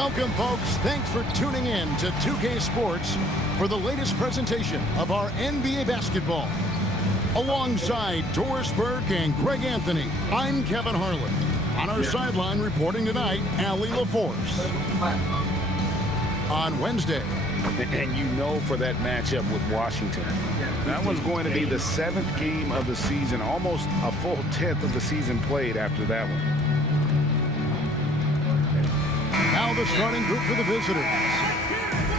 Welcome, folks. Thanks for tuning in to 2K Sports for the latest presentation of our NBA basketball. Alongside Doris Burke and Greg Anthony, I'm Kevin Harlan. On our sideline reporting tonight, Allie LaForce. On Wednesday. And you know, for that matchup with Washington, that was going to be the 7th game of the season, almost a full 10th of the season played after that one. Now the starting group for the visitors.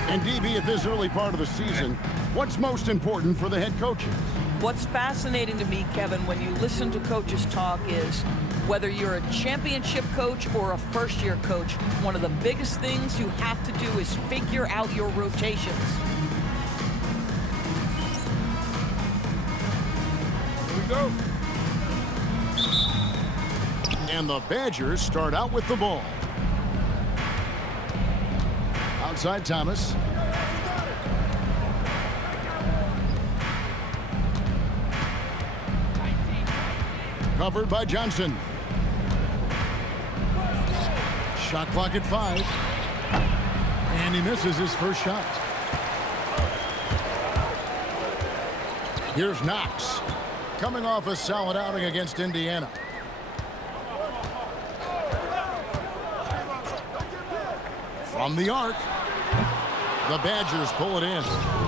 And DB, at this early part of the season, what's most important for the head coaches? What's fascinating to me, Kevin, when you listen to coaches talk is whether you're a championship coach or a first-year coach, one of the biggest things you have to do is figure out your rotations. Here we go. And the Badgers start out with the ball. Outside Thomas. Covered by Johnson. Shot clock at 5. And he misses his first shot. Here's Knox. Coming off a solid outing against Indiana. From the arc. The Badgers pull it in.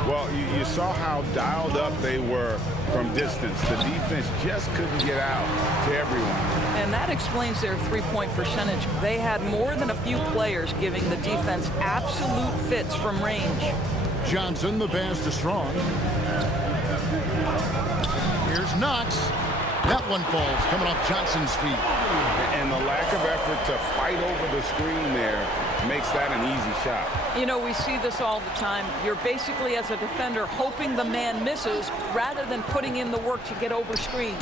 Well, you saw how dialed up they were from distance. The defense just couldn't get out to everyone. And that explains their three-point percentage. They had more than a few players giving the defense absolute fits from range. Johnson, the pass to Strong. Here's Knox. That one falls, coming off Johnson's feet. And the lack of effort to fight over the screen there makes that an easy shot. You know, we see this all the time. You're basically, as a defender, hoping the man misses rather than putting in the work to get over screens.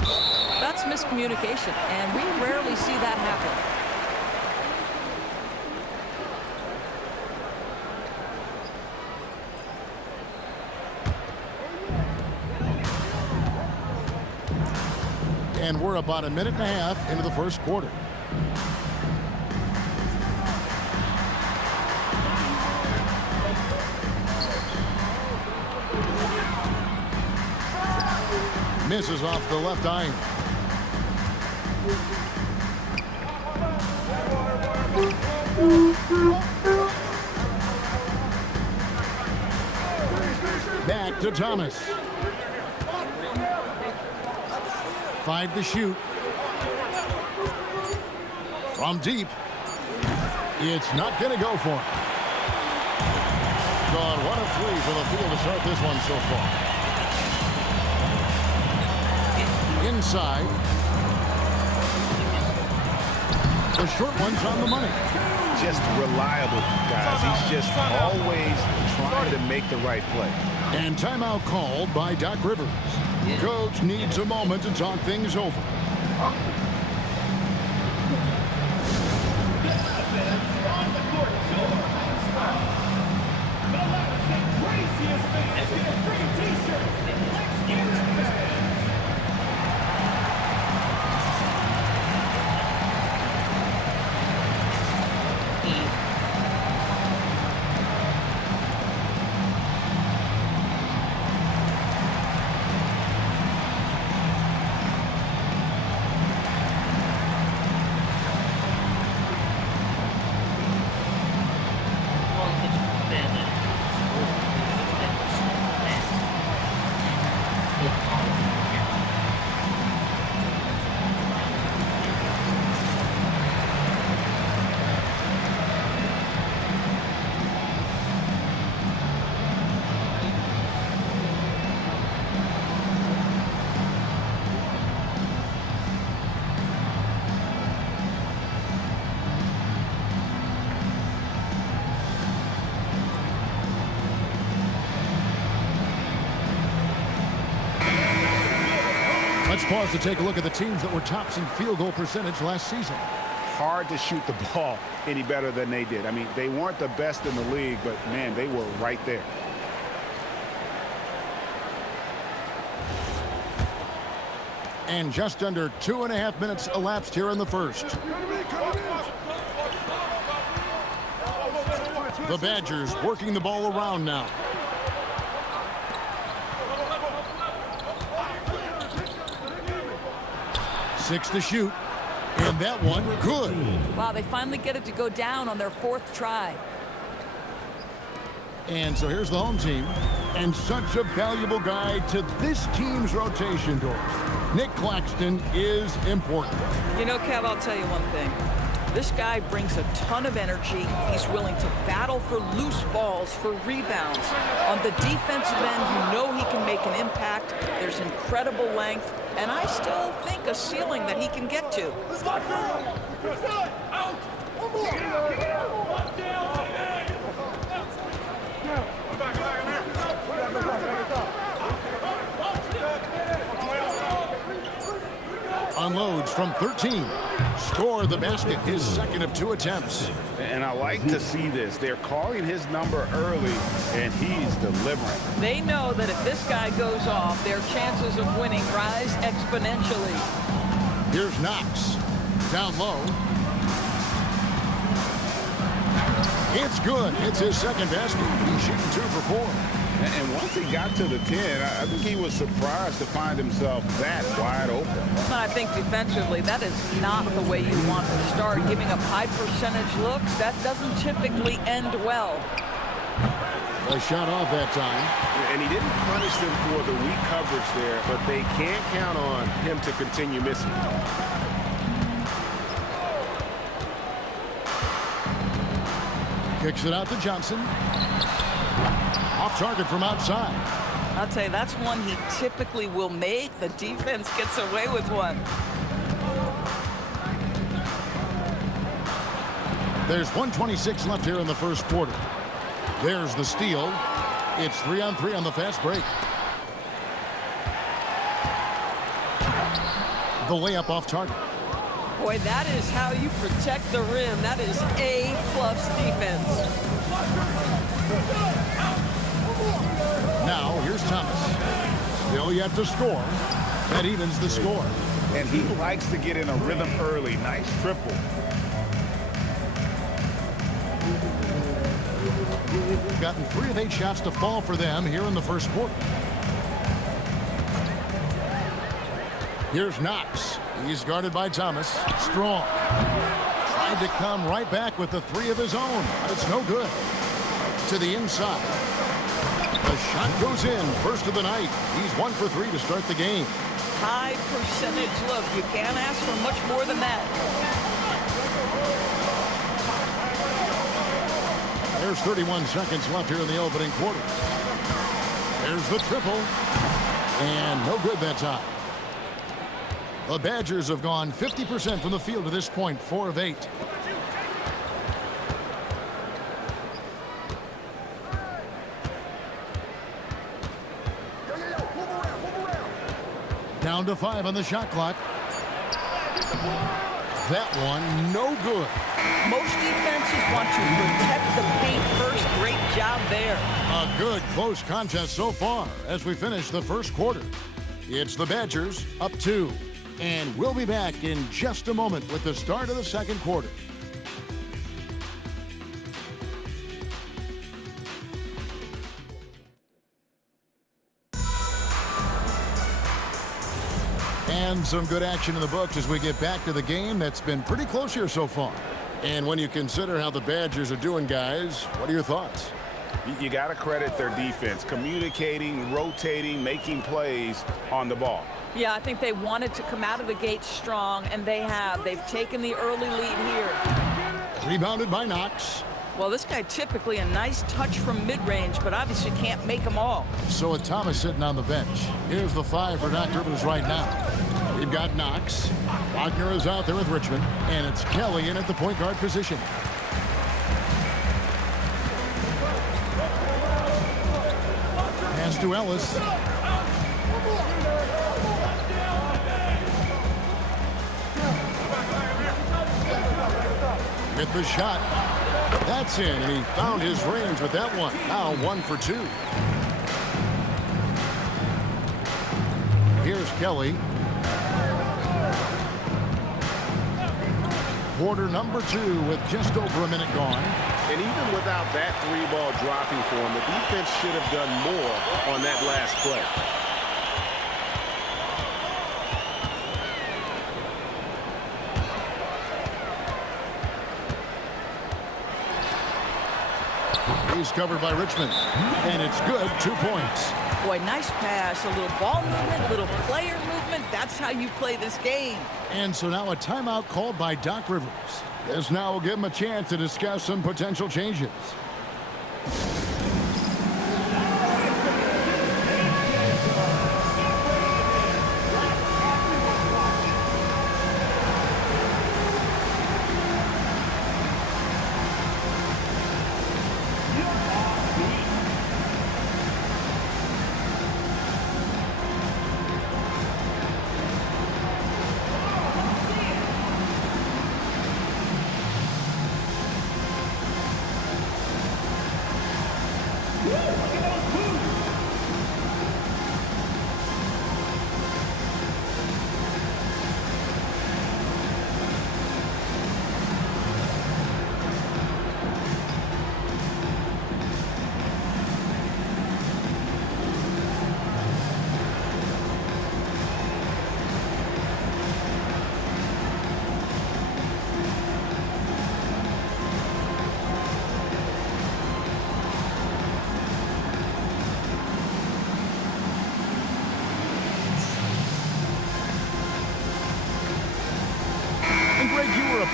That's miscommunication, and we rarely see that happen. And we're about a minute and a half into the first quarter. Misses off the left iron. Back to Thomas. 5 to shoot. From deep. It's not going to go for him. Gone 1 of 3 for the field to start this one so far. Inside. The short one's on the money. Just reliable, guys. He's just always trying to make the right play. And timeout called by Doc Rivers. Coach needs a moment to talk things over. Let's pause to take a look at the teams that were tops in field goal percentage last season. Hard to shoot the ball any better than they did. I mean, they weren't the best in the league, but, man, they were right there. And just under 2.5 minutes elapsed here in the first. The Badgers working the ball around now. Six to shoot. And that one, good. Wow, they finally get it to go down on their 4th try. And so here's the home team. And such a valuable guy to this team's rotation, Doris. Nick Claxton is important. You know, Kev, I'll tell you one thing. This guy brings a ton of energy. He's willing to battle for loose balls, for rebounds. On the defensive end, you know he can make an impact. There's incredible length, and I still think a ceiling that he can get to. Unloads from 13. Score the basket, his 2nd of 2 attempts. And I like to see this. They're calling his number early, and he's delivering. They know that if this guy goes off, their chances of winning rise exponentially. Here's Knox. Down low. It's good. It's his 2nd basket. He's shooting 2 for 4. And once he got to the 10, I think he was surprised to find himself that wide open. I think defensively, that is not the way you want to start. Giving up high percentage looks, that doesn't typically end well. A shot off that time. And he didn't punish them for the weak coverage there, but they can't count on him to continue missing. Kicks it out to Johnson. Off target from outside. I'll tell you, that's one he typically will make. The defense gets away with one. There's 1:26 left here in the first quarter. There's the steal. It's 3-on-3 on the fast break. The layup off target. Boy, that is how you protect the rim. That is A-plus defense. Now, here's Thomas. Still yet to score. That evens the score. And he likes to get in a rhythm early. Nice triple. Gotten 3 of 8 shots to fall for them here in the first quarter. Here's Knox. He's guarded by Thomas. Strong. Tried to come right back with the 3 of his own. It's no good. To the inside. The shot goes in. First of the night. He's 1 for 3 to start the game. High percentage look. You can't ask for much more than that. There's 31 seconds left here in the opening quarter. There's the triple. And no good that time. The Badgers have gone 50% from the field to this point, 4 of 8. Down to 5 on the shot clock. That one, no good. Most defenses want to protect the paint first. Great job there. A good close contest so far as we finish the first quarter. It's the Badgers up 2. And we'll be back in just a moment with the start of the second quarter. And some good action in the books as we get back to the game that's been pretty close here so far. And when you consider how the Badgers are doing, guys, what are your thoughts? You got to credit their defense, communicating, rotating, making plays on the ball. Yeah, I think they wanted to come out of the gate strong, and they have. They've taken the early lead here. Rebounded by Knox. Well, this guy typically a nice touch from mid-range, but obviously can't make them all. So with Thomas sitting on the bench, here's the 5 for Doc Rivers right now. We've got Knox. Wagner is out there with Richmond, and it's Kelly in at the point guard position. Pass to Ellis. With the shot. That's in, and he found his range with that one. Now 1 for 2. Here's Kelly. quarter number 2 with just over a minute gone. And even without that 3-ball dropping for him, the defense should have done more on that last play. He's covered by Richmond, and it's good. 2 points. Boy, nice pass, a little ball movement, a little player movement. That's how you play this game. And so now a timeout called by Doc Rivers. This now will give him a chance to discuss some potential changes.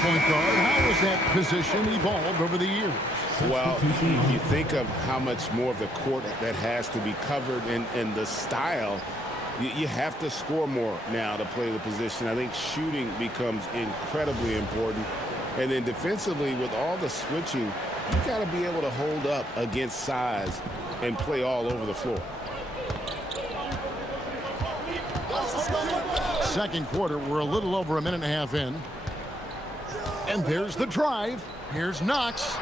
Point guard. How has that position evolved over the years? Well, if you think of how much more of the court that has to be covered and the style, you have to score more now to play the position. I think shooting becomes incredibly important. And then defensively, with all the switching, you got to be able to hold up against size and play all over the floor. Second quarter, we're a little over a minute and a half in. And there's the drive. Here's Knox.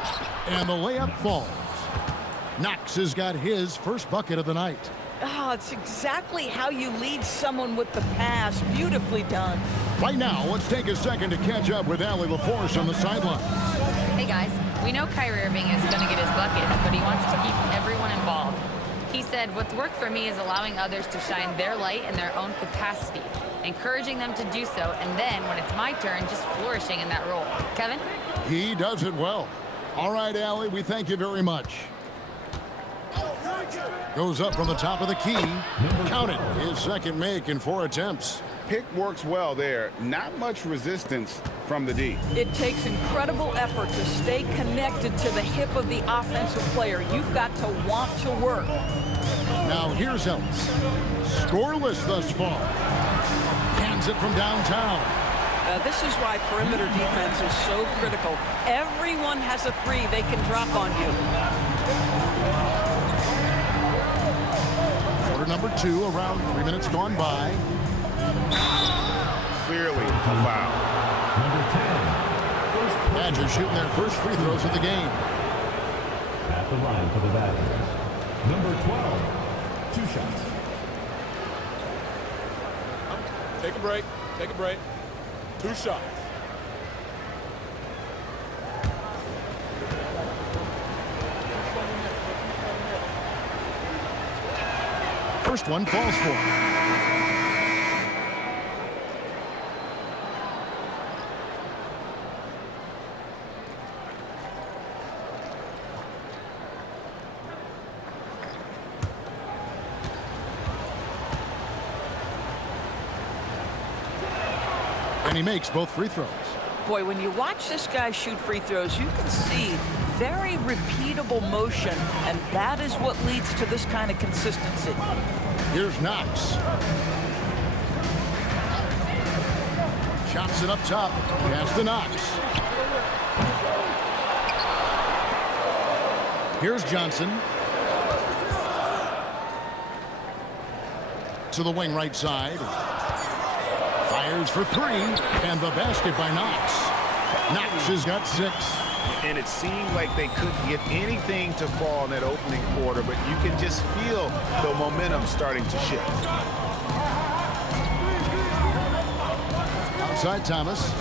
And the layup falls. Knox has got his first bucket of the night. Oh, it's exactly how you lead someone with the pass. Beautifully done. Right now, let's take a second to catch up with Allie LaForce on the sideline. Hey, guys. We know Kyrie Irving is going to get his buckets, but he wants to keep everyone involved. He said, what's worked for me is allowing others to shine their light in their own capacity, encouraging them to do so, and then, when it's my turn, just flourishing in that role. Kevin? He does it well. All right, Allie, we thank you very much. Goes up from the top of the key. Count it. His second make in 4 attempts. Pick works well there. Not much resistance from the D. It takes incredible effort to stay connected to the hip of the offensive player. You've got to want to work. Now here's Ellis. Scoreless thus far. Hands it from downtown. This is why perimeter defense is so critical. Everyone has a three they can drop on you. Quarter number 2, around 3 minutes gone by. Clearly a foul. Number 10. Badgers shooting their first free throws of the game. At the line for the Badgers. Number 12. 2 shots. Take a break. Take a break. 2 shots. First one falls for. And he makes both free throws. Boy, when you watch this guy shoot free throws, you can see very repeatable motion, and that is what leads to this kind of consistency. Here's Knox. Shots it up top. Pass to Knox. Here's Johnson. To the wing right side. Fires for 3, and the basket by Knox. Knox has got 6. And it seemed like they couldn't get anything to fall in that opening quarter, but you can just feel the momentum starting to shift. Outside Thomas.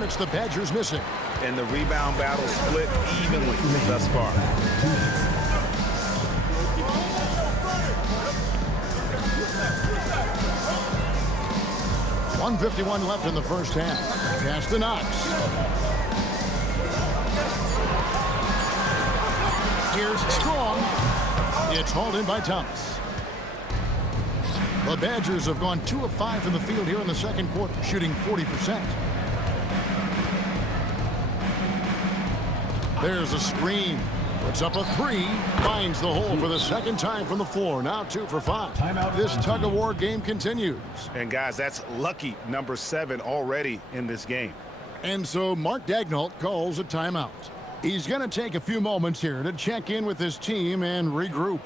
minutes the Badgers missing. And the rebound battle split evenly thus far. 1:51 left in the first half. Pass to Knox. Here's Strong. It's hauled in by Thomas. The Badgers have gone 2 of 5 in the field here in the second quarter, shooting 40%. There's a screen. Puts up a 3. Finds the hole for the second time from the floor. Now 2 for 5. This tug-of-war game continues. And, guys, that's lucky number 7 already in this game. And so Mark Daigneault calls a timeout. He's going to take a few moments here to check in with his team and regroup.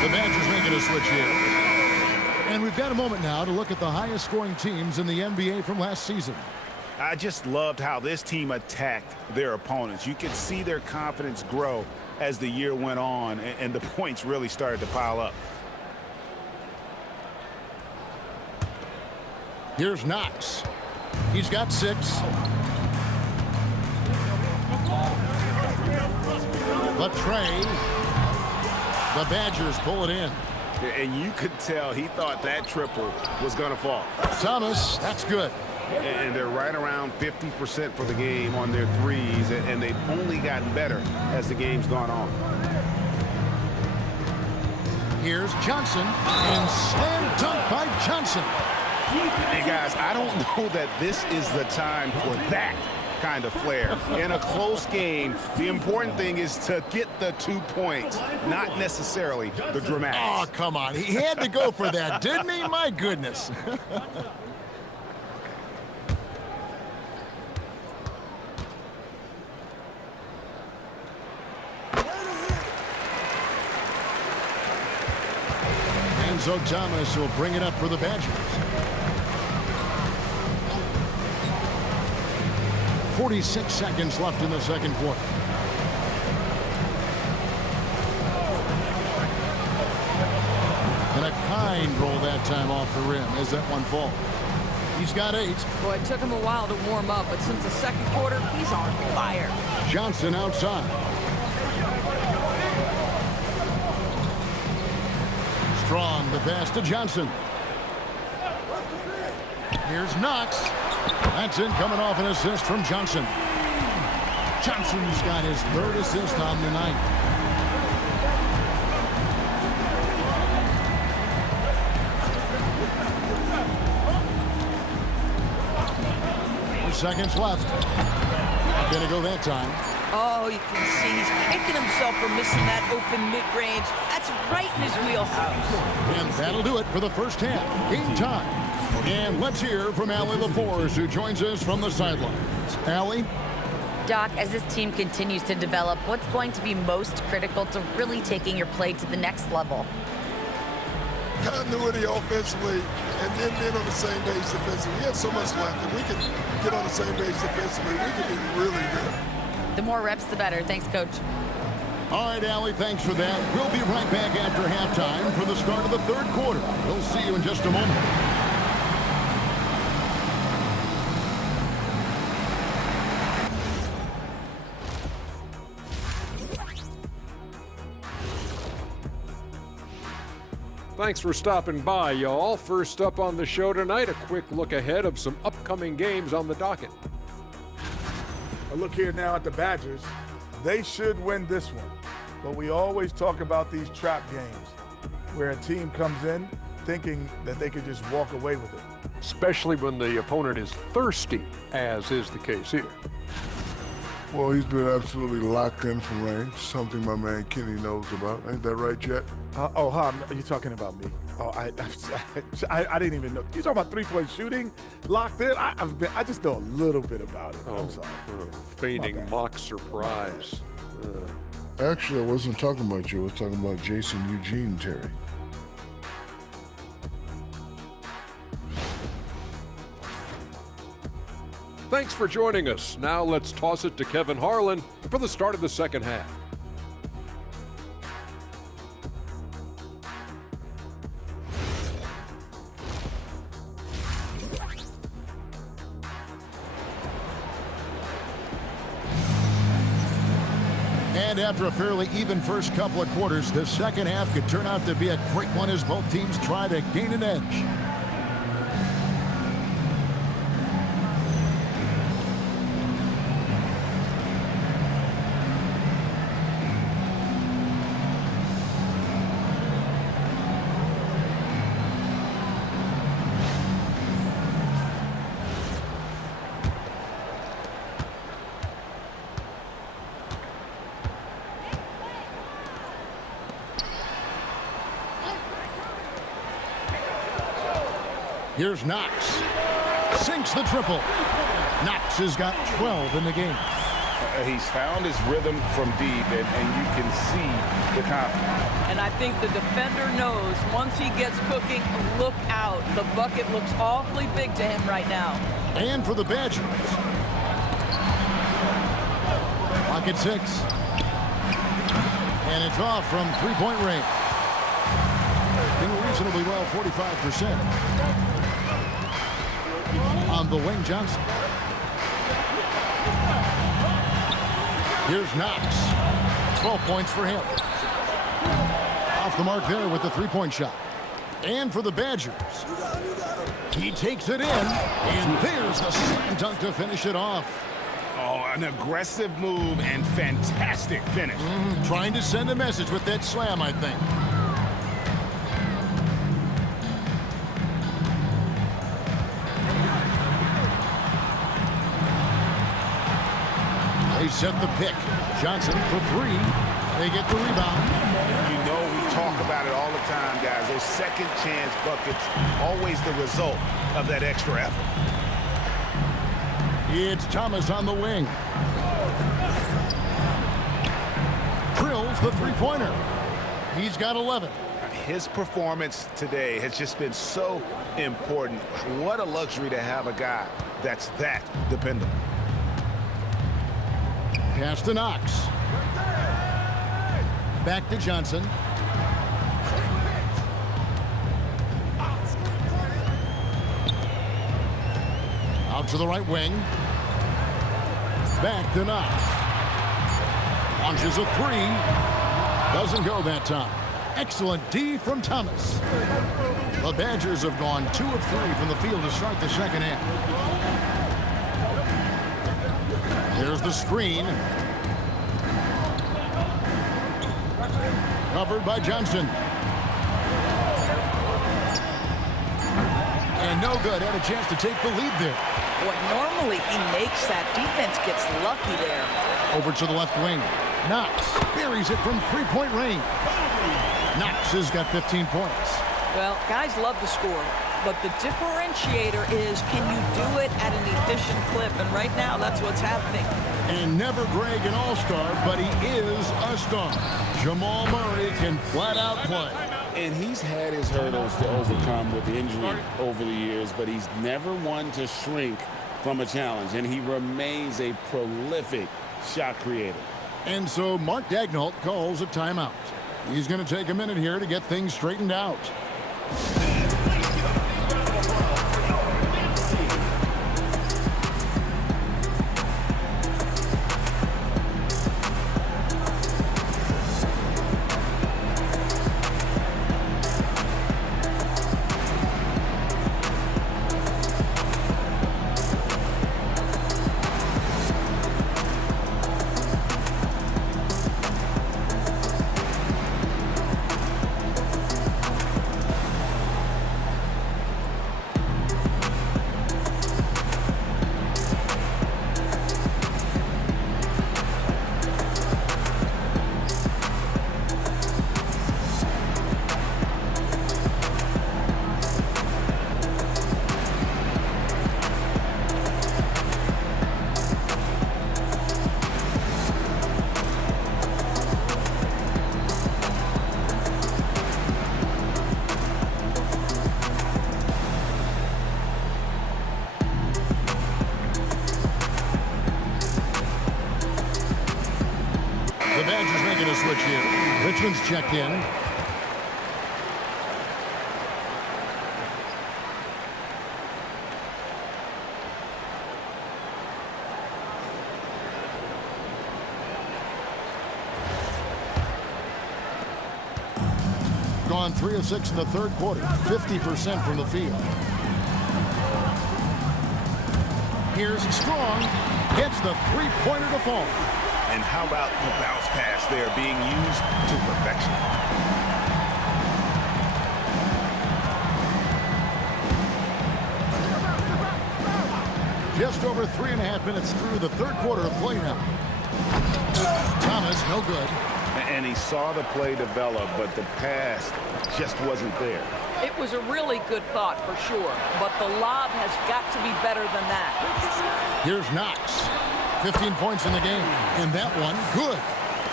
The Badgers making a switch here. And we've got a moment now to look at the highest scoring teams in the NBA from last season. I just loved how this team attacked their opponents. You could see their confidence grow as the year went on, and the points really started to pile up. Here's Knox. He's got 6. But Trey. The Badgers pull it in. And you could tell he thought that triple was going to fall. Thomas, that's good. And they're right around 50% for the game on their threes, and they've only gotten better as the game's gone on. Here's Johnson, and slam dunk by Johnson. Hey, guys, I don't know that this is the time for that kind of flair. In a close game, the important thing is to get the 2 points, not necessarily the dramatics. Oh, come on. He had to go for that, didn't he? My goodness. And so Thomas will bring it up for the Badgers. 46 seconds left in the second quarter. And a kind roll that time off the rim as that one falls. He's got 8. Boy, it took him a while to warm up, but since the second quarter, he's on fire. Johnson outside. Strong, the pass to Johnson. Here's Knox. That's in, coming off an assist from Johnson. Johnson's got his 3rd assist on the night. Seconds left. Gonna go that time. Oh, you can see he's kicking himself for missing that open mid-range. That's right in his wheelhouse. And that'll do it for the first half. Game time. And let's hear from Allie LaForce, who joins us from the sidelines. Allie? Doc, as this team continues to develop, what's going to be most critical to really taking your play to the next level? Continuity offensively and then being on the same page defensively. We have so much left. If we can get on the same page defensively, we can be really good. The more reps, the better. Thanks, Coach. All right, Allie, thanks for that. We'll be right back after halftime for the start of the third quarter. We'll see you in just a moment. Thanks for stopping by, y'all. First up on the show tonight, a quick look ahead of some upcoming games on the docket. A look here now at the Badgers. They should win this one, but we always talk about these trap games where a team comes in thinking that they could just walk away with it. Especially when the opponent is thirsty, as is the case here. Well, he's been absolutely locked in from range, something my man Kenny knows about. Ain't that right, Jet? Are you talking about me? Oh, I didn't even know. You talking about three-point shooting, locked in? I just know a little bit about it. I'm sorry. Feigning mock surprise. Actually, I wasn't talking about you. I was talking about Jason Eugene Terry. Thanks for joining us. Now let's toss it to Kevin Harlan for the start of the second half. And after a fairly even first couple of quarters, the second half could turn out to be a great one as both teams try to gain an edge. Here's Knox. Sinks the triple. Knox has got 12 in the game. He's found his rhythm from deep, and you can see the confidence. And I think the defender knows once he gets cooking, look out. The bucket looks awfully big to him right now. And for the Badgers. Pocket 6. And it's off from three-point range. Doing reasonably well, 45%. On the wing, Johnson. Here's Knox. 12 points for him. Off the mark there with the three-point shot. And for the Badgers. He takes it in, and there's the slam dunk to finish it off. Oh, an aggressive move and fantastic finish. Trying to send a message with that slam, I think. They set the pick. Johnson for three. They get the rebound. You know we talk about it all the time, guys. Those second chance buckets, always the result of that extra effort. It's Thomas on the wing. Drills the three-pointer. He's got 11. His performance today has just been so important. What a luxury to have a guy that's that dependable. Pass to Knox. Back to Johnson. Out to the right wing. Back to Knox. Launches a three. Doesn't go that time. Excellent D from Thomas. The Badgers have gone 2 of 3 from the field to start the second half. Here's the screen. Covered by Johnson. And no good. Had a chance to take the lead there. Boy, normally he makes that. Defense gets lucky there. Over to the left wing. Knox buries it from three-point range. Knox has got 15 points. Well, guys love to score, but the differentiator is, can you do it at an efficient clip? And right now, that's what's happening. And never Greg an all-star, but he is a star. Jamal Murray can flat out play. And he's had his hurdles to overcome with injury over the years, but he's never one to shrink from a challenge, and he remains a prolific shot creator. And so Mark Daigneault calls a timeout. He's going to take a minute here to get things straightened out. making a switch here. Richmond's checked in. Gone 3 of 6 in the third quarter, 50% from the field. Here's Strong, gets the three-pointer to fall. And how about the bounce pass there being used to perfection? Just over 3.5 minutes through the third quarter of play now. Thomas, no good. And he saw the play develop, but the pass just wasn't there. It was a really good thought for sure, but the lob has got to be better than that. Here's Knox. 15 points in the game, and that one good.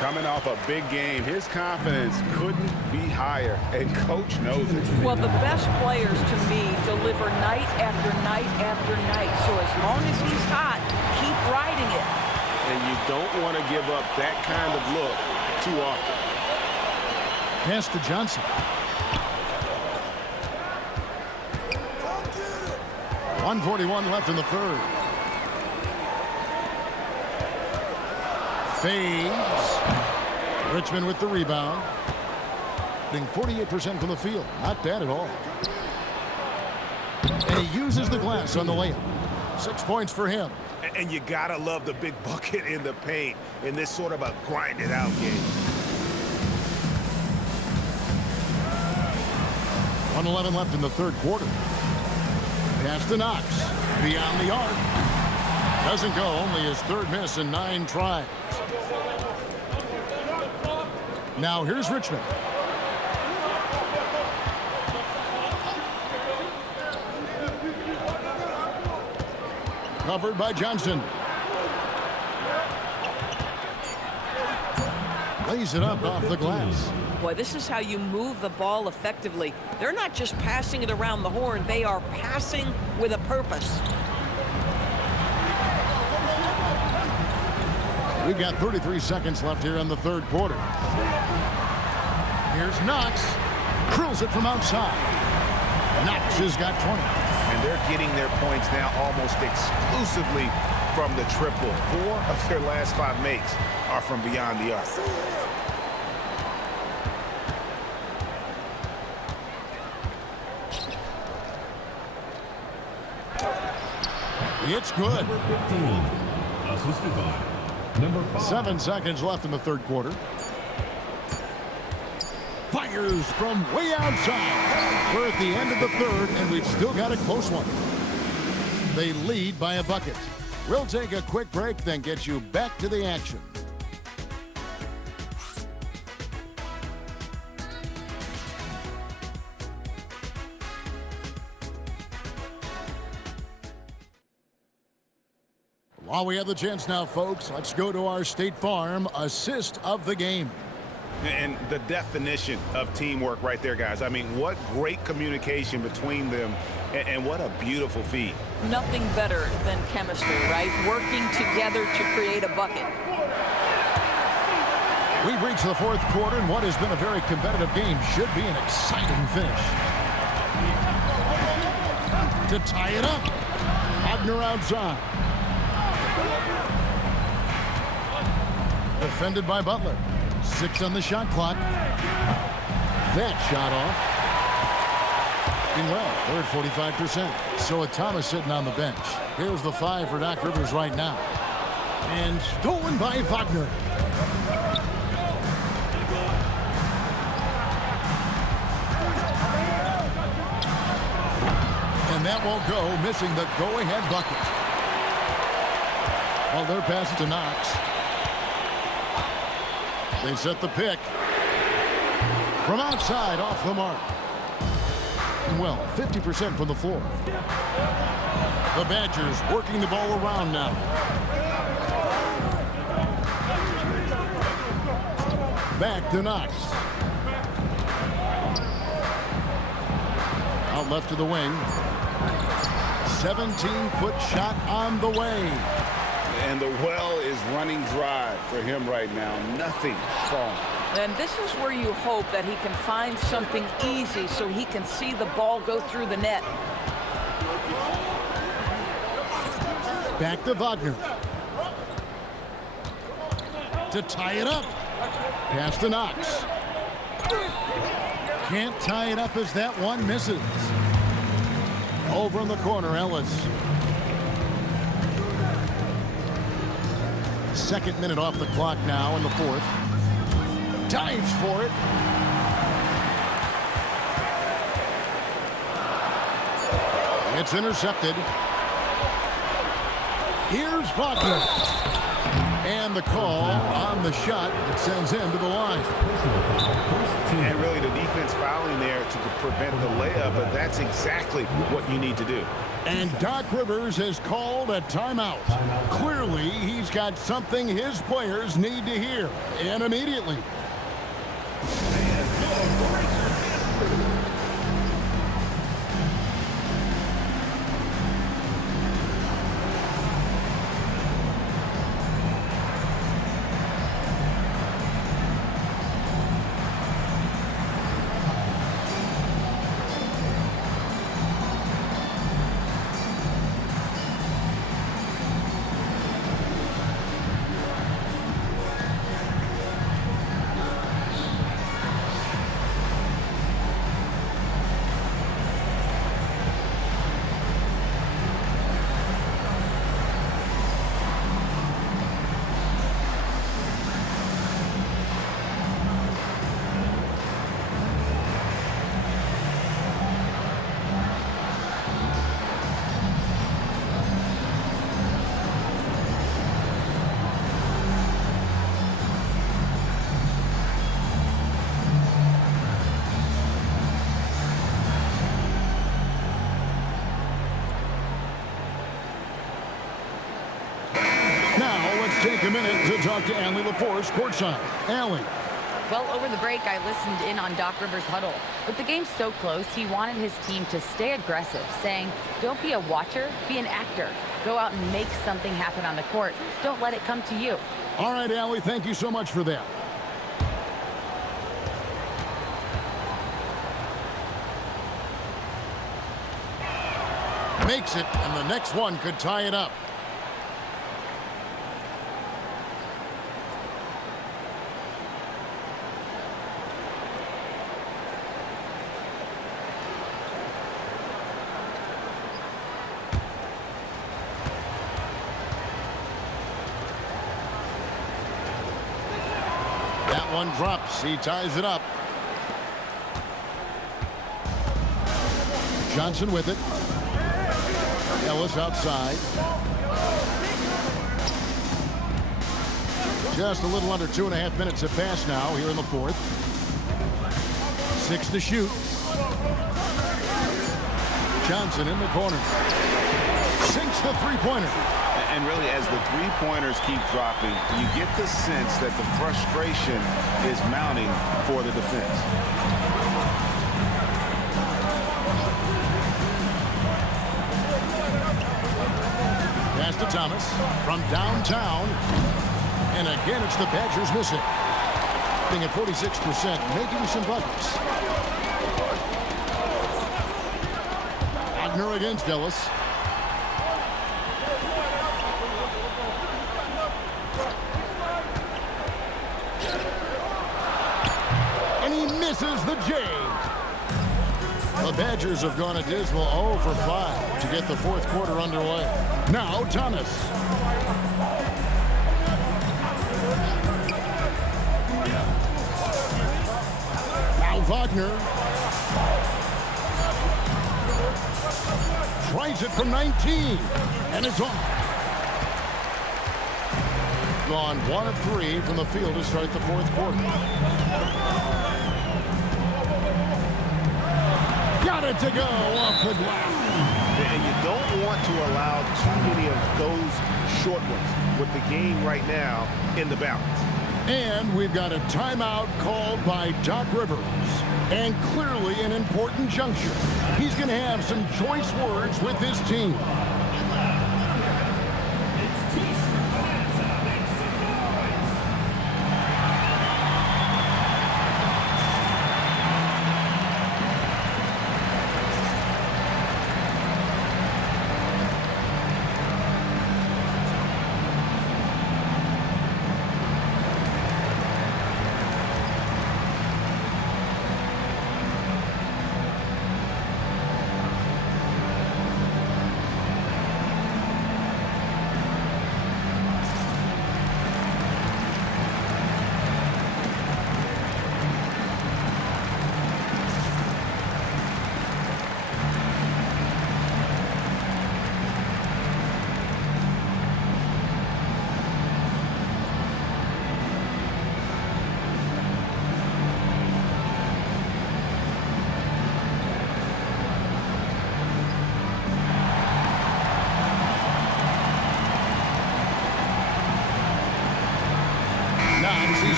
Coming off a big game, his confidence couldn't be higher, and coach knows it. Well, the best players to me deliver night after night after night, so as long as he's hot, keep riding it. And you don't want to give up that kind of look too often. Pass to Johnson. 1:41 left in the third. Fades. Richmond with the rebound. Being 48% from the field. Not bad at all. And he uses the glass on the layup. 6 points for him. And you gotta love the big bucket in the paint in this sort of a grinded out game. 1:11 left in the third quarter. Pass to Knox. Beyond the arc. Doesn't go. Only his third miss in 9 tries. Now here's Richmond. Covered by Johnson. Lays it up off the glass. Boy, this is how you move the ball effectively. They're not just passing it around the horn. They are passing with a purpose. We've got 33 seconds left here in the third quarter. Here's Knox. Drills it from outside. Knox has got 20. And they're getting their points now almost exclusively from the triple. 4 of their last 5 makes are from beyond the arc. It's good. Number 15, assisted by number 5. 7 seconds left in the third quarter. Fires from way outside. We're at the end of the third, and we've still got a close one. They lead by a bucket. We'll take a quick break, then get you back to the action. While we have the chance now, folks, let's go to our State Farm assist of the game. And the definition of teamwork right there, guys. I mean, what great communication between them, and what a beautiful feat. Nothing better than chemistry, right? Working together to create a bucket. We've reached the fourth quarter, and what has been a very competitive game should be an exciting finish. To tie it up, Wagner outside. Defended by Butler. 6 on the shot clock. That shot off. Doing well. They're at 45%. So with Thomas sitting on the bench. Here's the 5 for Doc Rivers right now. And stolen by Wagner. And that won't go, missing the go-ahead bucket. Well, they're passing to Knox. They set the pick. From outside, off the mark. Well, 50% from the floor. The Badgers working the ball around now. Back to Knox. Out left to the wing. 17-foot shot on the way. And the well is running dry for him right now. Nothing falling. And this is where you hope that he can find something easy so he can see the ball go through the net. Back to Wagner. To tie it up. Pass to Knox. Can't tie it up as that one misses. Over in the corner, Ellis. Second minute off the clock now in the fourth. Dives for it. It's intercepted. Here's Wagner. And the call on the shot that sends him to the line. And really the defense fouling there to prevent the layup, but that's exactly what you need to do. And Doc Rivers has called a timeout. Clearly, he's got something his players need to hear, and immediately. Take a minute to talk to Allie LaForce courtside. Allie. Well, over the break, I listened in on Doc Rivers' huddle. With the game so close, he wanted his team to stay aggressive, saying, don't be a watcher, be an actor. Go out and make something happen on the court. Don't let it come to you. All right, Allie, thank you so much for that. Makes it, and the next one could tie it up. That one drops. He ties it up. Johnson with it. Ellis outside. Just a little under 2.5 minutes have passed now here in the fourth. 6 to shoot. Johnson in the corner. Sinks the three-pointer. And really, as the three-pointers keep dropping, you get the sense that the frustration is mounting for the defense. Pass to Thomas from downtown. And again, it's the Badgers missing. Being at 46%, making some buckets. Wagner against Ellis. Misses the J. The Badgers have gone a dismal 0 for 5 to get the fourth quarter underway. Now Thomas. Now Wagner. Tries it from 19. And it's off. Gone 1 of 3 from the field to start the fourth quarter. Got it to go off the glass. And you don't want to allow too many of those short ones with the game right now in the balance. And we've got a timeout called by Doc Rivers. And clearly an important juncture. He's going to have some choice words with his team.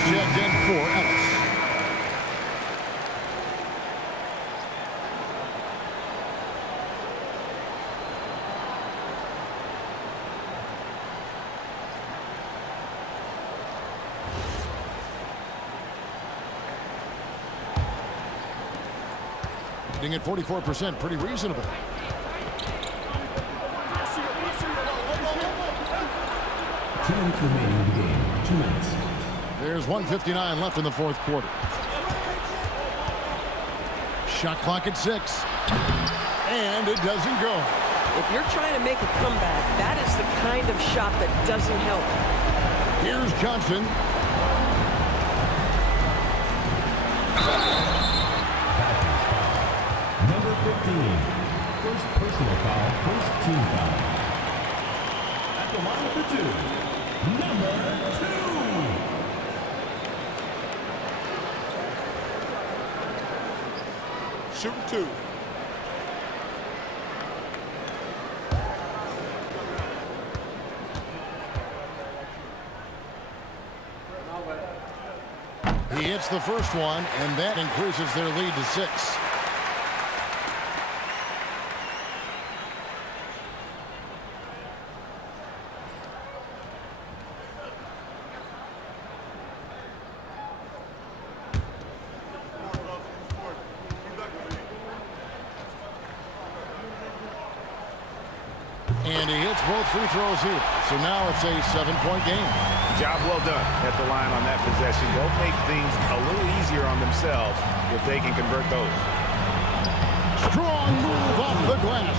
checked in for Ellis. Hitting at 44%, pretty reasonable. 2 minutes remaining in the game. 2 minutes. There's 1:59 left in the fourth quarter. Shot clock at 6. And it doesn't go. If you're trying to make a comeback, that is the kind of shot that doesn't help. Here's Johnson. Number 15. First personal foul, first team foul. At the line for 2. Number 2. Shooting 2. He hits the first one, and that increases their lead to 6. And he hits both free throws here. So now it's a 7-point game. Job well done at the line on that possession. They'll make things a little easier on themselves if they can convert those. Strong move off the glass.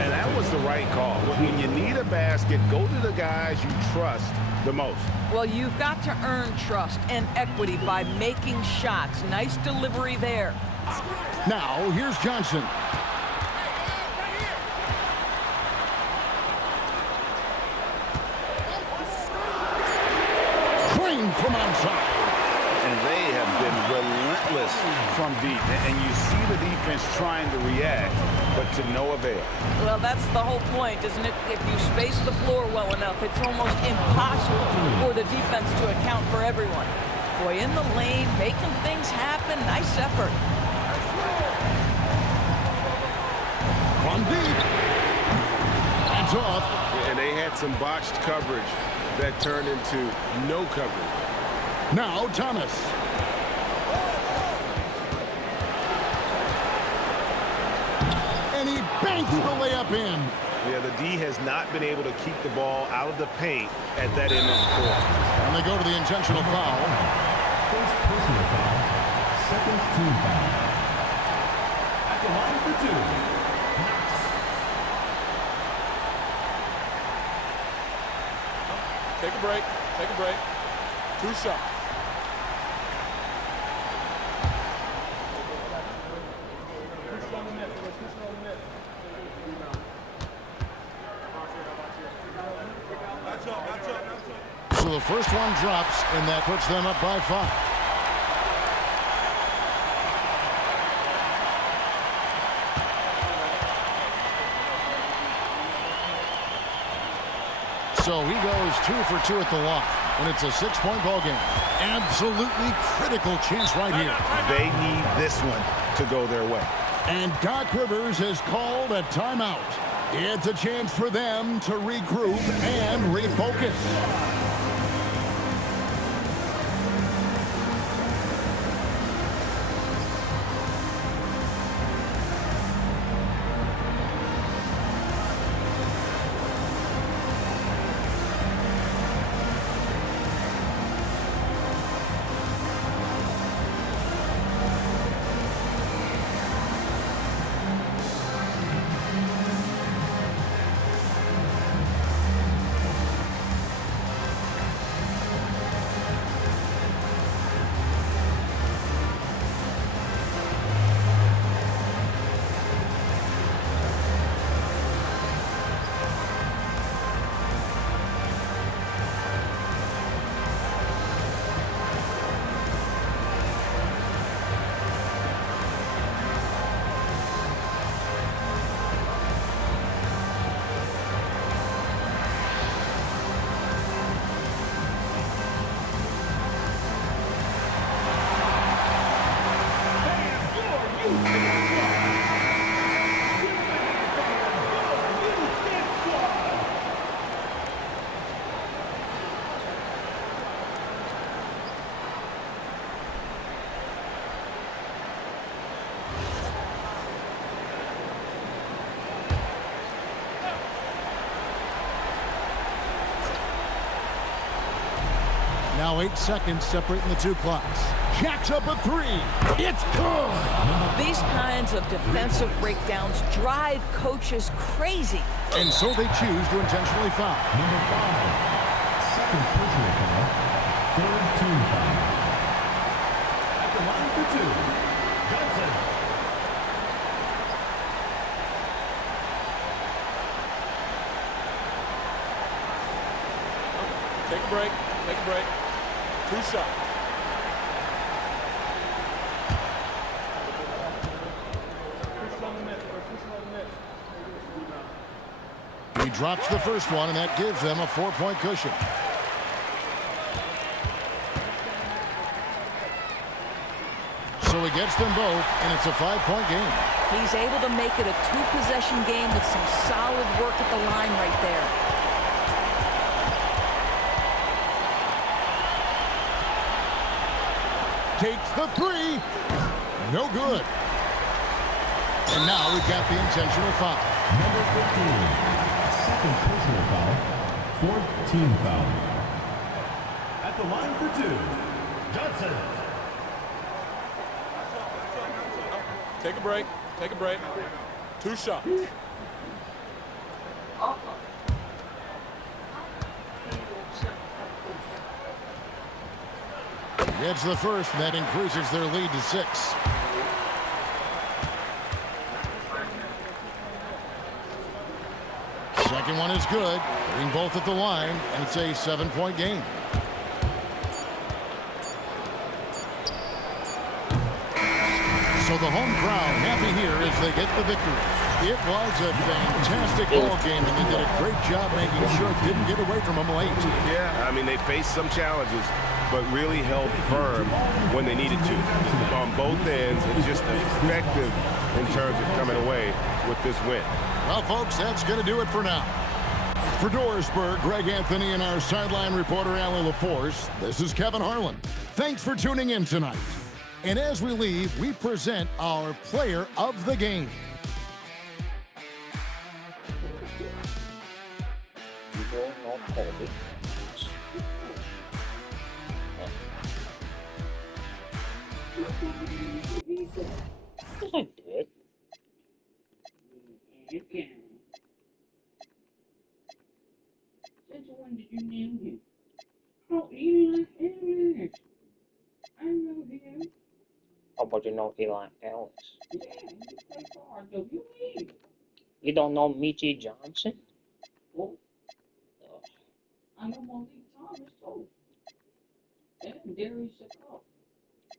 And that was the right call. When you need a basket, go to the guys you trust the most. Well, you've got to earn trust and equity by making shots. Nice delivery there. Now, here's Johnson. From outside. And they have been relentless from deep. And you see the defense trying to react, but to no avail. Well, that's the whole point, isn't it? If you space the floor well enough, it's almost impossible for the defense to account for everyone. Boy, in the lane, making things happen. Nice effort. From deep. That's off. And they had some botched coverage that turned into no coverage. Now Thomas. And he banks the layup in. Yeah, the D has not been able to keep the ball out of the paint at that end of the court. And they go to the intentional foul. First personal foul, second team foul. At the line for 2. Take a break. Take a break. 2 shots. So the first one drops, and that puts them up by 5. So he goes 2 for 2 at the line, and it's a 6-point ball game. Absolutely critical chance right here. They need this one to go their way. And Doc Rivers has called a timeout. It's a chance for them to regroup and refocus. Now 8 seconds separating the two clocks. Jacks up a three. It's good. These kinds of defensive breakdowns drive coaches crazy. And so they choose to intentionally foul. Number 5, second personal foul, third team foul. At the line for 2, Johnson. Take a break. Take a break. 2 shots. He drops the first one, and that gives them a 4-point cushion. So he gets them both, and it's a 5-point game. He's able to make it a 2-possession game with some solid work at the line right there. Takes the three. No good. And now we've got the intentional foul. Number 15, second personal foul, fourth team foul. At the line for 2, Johnson. Take a break. Take a break. 2 shots. Gets the first, and that increases their lead to 6. Second one is good. Hitting both at the line, and it's a 7-point game. So the home crowd happy here as they get the victory. It was a fantastic ball game, and they did a great job making sure it didn't get away from them late. Yeah, I mean, they faced some challenges, but really held firm when they needed to on both ends, and just effective in terms of coming away with this win. Well, folks, that's going to do it for now. For Dorisburg, Greg Anthony and our sideline reporter, Alan LaForce, this is Kevin Harlan. Thanks for tuning in tonight. And as we leave, we present our player of the game. I did. You can. Since when did you name him? Oh, Eli Ellis. I know him. Oh, but you know Eli Ellis. Yeah, he played for RWE. You don't know Michie Johnson? Oh. I know Malik Thomas, too. And Darius Shakov.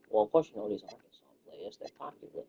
Well, of course you know these Arkansas players. They're popular.